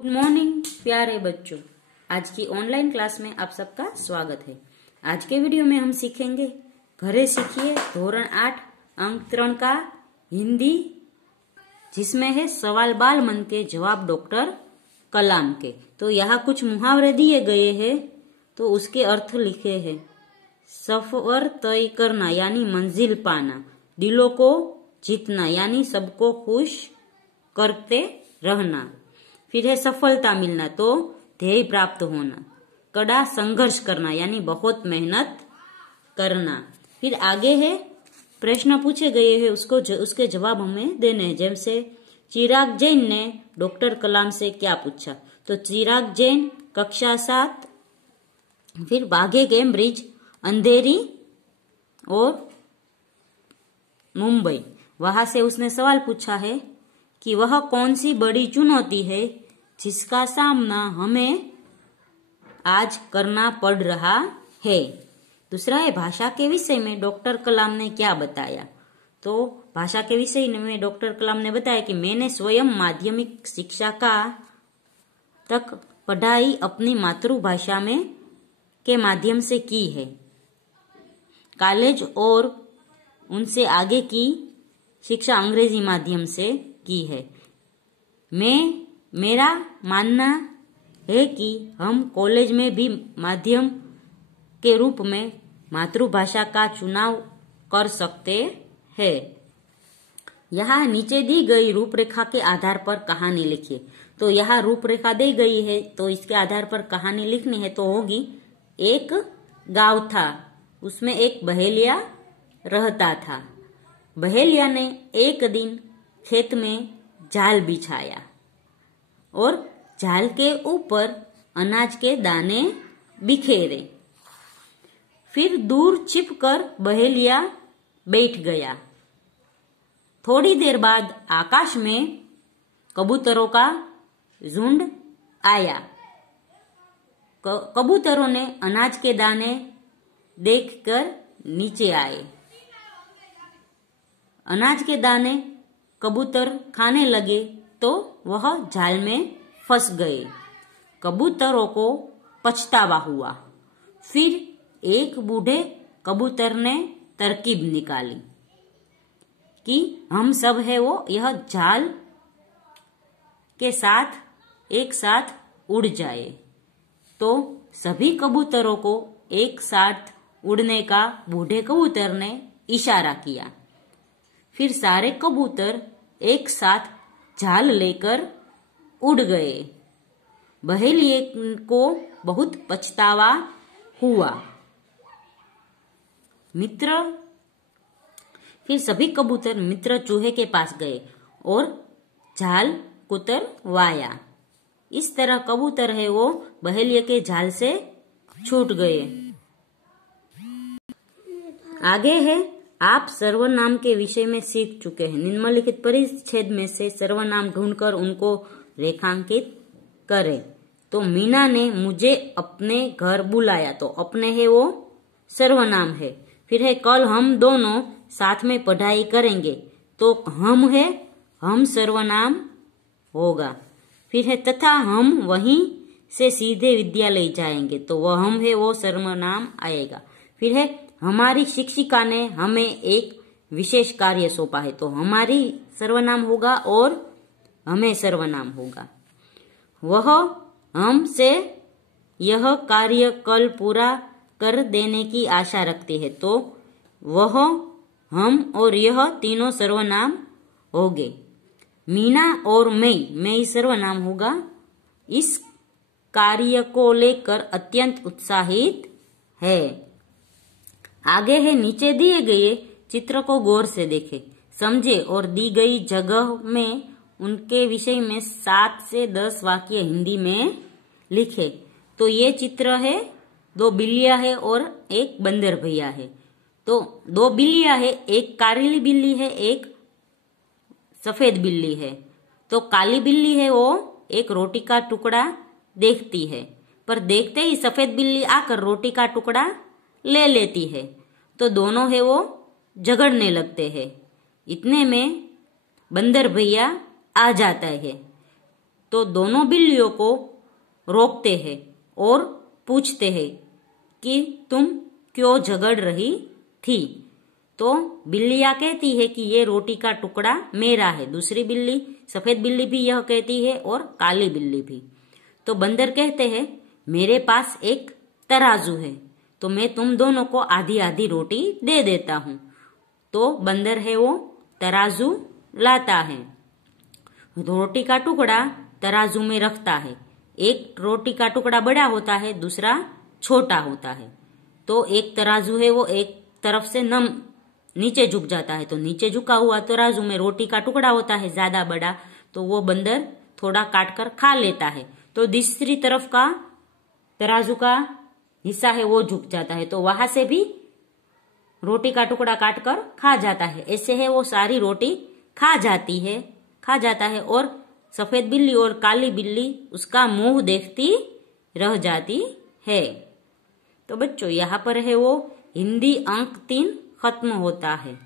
Good morning प्यारे बच्चों। आज की ऑनलाइन क्लास में आप सबका स्वागत है। आज के वीडियो में हम सीखेंगे घरे सीखिए धोरण 8 अंक 3 का हिंदी, जिसमें है सवाल बाल मन के जवाब डॉक्टर कलाम के। तो यहाँ कुछ मुहावरे दिए गए हैं, तो उसके अर्थ लिखे हैं। सफर तय करना यानी मंजिल पाना, दिलों को जीतना यानी सबको खुश करते रहना। फिर है सफलता मिलना तो ध्येय प्राप्त होना। कड़ा संघर्ष करना यानी बहुत मेहनत करना। फिर आगे है प्रश्न पूछे गए हैं, उसके जवाब हमें देने हैं। जैसे चिराग जैन ने डॉक्टर कलाम से क्या पूछा, तो चिराग जैन कक्षा 7। फिर बाघे गेम ब्रिज अंधेरी और मुंबई, वहां से उसने सवाल पूछा है कि वह कौन सी बड़ी चुनौती है जिसका सामना हमें आज करना पड़ रहा है। दूसरा है भाषा के विषय में डॉक्टर कलाम ने क्या बताया, तो भाषा के विषय में डॉक्टर कलाम ने बताया कि मैंने स्वयं माध्यमिक शिक्षा का तक पढ़ाई अपनी मातृभाषा में के माध्यम से की है। कॉलेज और उनसे आगे की शिक्षा अंग्रेजी माध्यम से की है। मेरा मानना है कि हम कॉलेज में भी माध्यम के रूप में मातृभाषा का चुनाव कर सकते हैं। यहाँ नीचे दी गई रूपरेखा के आधार पर कहानी लिखिए। तो यहाँ रूपरेखा दी गई है, तो इसके आधार पर कहानी लिखनी है। तो होगी, एक गांव था, उसमें एक बहेलिया रहता था। बहेलिया ने एक दिन खेत में जाल बिछाया और जाल के ऊपर अनाज के दाने बिखेरे। फिर दूर छिपकर बहेलिया बैठ गया। थोड़ी देर बाद आकाश में कबूतरों का झुंड आया। कबूतरों ने अनाज के दाने देखकर नीचे आए। अनाज के दाने कबूतर खाने लगे तो वह जाल में फंस गए। कबूतरों को पछतावा हुआ। फिर एक बूढ़े कबूतर ने तरकीब निकाली कि हम सब है वो यह जाल के साथ एक साथ उड़ जाए। तो सभी कबूतरों को एक साथ उड़ने का बूढ़े कबूतर ने इशारा किया। फिर सारे कबूतर एक साथ जाल लेकर उड़ गए। बहेलिए को बहुत पछतावा हुआ। फिर सभी कबूतर मित्र चूहे के पास गए और जाल कुतरवाया। इस तरह कबूतर है वो बहेलिए के जाल से छूट गए। आगे है, आप सर्वनाम के विषय में सीख चुके हैं। निम्नलिखित परिच्छेद में से सर्वनाम ढूंढकर उनको रेखांकित करें। तो मीना ने मुझे अपने घर बुलाया, तो अपने है वो सर्वनाम है। फिर है कल हम दोनों साथ में पढ़ाई करेंगे, तो हम है हम सर्वनाम होगा। फिर है तथा हम वहीं से सीधे विद्यालय जाएंगे, तो वह हम है वो सर्वनाम आएगा। फिर है हमारी शिक्षिका ने हमें एक विशेष कार्य सौंपा है, तो हमारी सर्वनाम होगा और हमें सर्वनाम होगा। वह हमसे यह कार्य कल पूरा कर देने की आशा रखती है, तो वह हम और यह तीनों सर्वनाम होंगे। मीना और मैं सर्वनाम होगा। इस कार्य को लेकर अत्यंत उत्साहित है। आगे है, नीचे दिए गए चित्र को गौर से देखें, समझे और दी गई जगह में उनके विषय में 7 से 10 वाक्य हिंदी में लिखे। तो ये चित्र है, 2 बिल्लियां है और एक बंदर भैया है। तो 2 बिल्लियां है, एक काली बिल्ली है, एक सफेद बिल्ली है। तो काली बिल्ली है वो एक रोटी का टुकड़ा देखती है, पर देखते ही सफेद बिल्ली आकर रोटी का टुकड़ा ले लेती है। तो दोनों है वो झगड़ने लगते हैं। इतने में बंदर भैया आ जाता है। तो दोनों बिल्लियों को रोकते हैं और पूछते हैं कि तुम क्यों झगड़ रही थी। तो बिल्लियां कहती है कि ये रोटी का टुकड़ा मेरा है। दूसरी बिल्ली, सफेद बिल्ली भी यह कहती है और काली बिल्ली भी। तो बंदर कहते हैं मेरे पास एक तराजू है, तो मैं तुम दोनों को आधी आधी रोटी दे देता हूं। तो बंदर है वो तराजू लाता है, रोटी का टुकड़ा तराजू में रखता है। एक रोटी का टुकड़ा बड़ा होता है, दूसरा छोटा होता है। तो एक तराजू है वो एक तरफ से नीचे झुक जाता है, तो नीचे झुका हुआ तराजू में रोटी का टुकड़ा होता है ज्यादा बड़ा, तो वो बंदर थोड़ा काट कर खा लेता है। तो दूसरी तरफ का तराजू का हिस्सा है वो झुक जाता है, तो वहां से भी रोटी का टुकड़ा काट कर खा जाता है। ऐसे है वो सारी रोटी खा जाता है और सफेद बिल्ली और काली बिल्ली उसका मुंह देखती रह जाती है। तो बच्चों यहाँ पर है वो हिंदी अंक 3 खत्म होता है।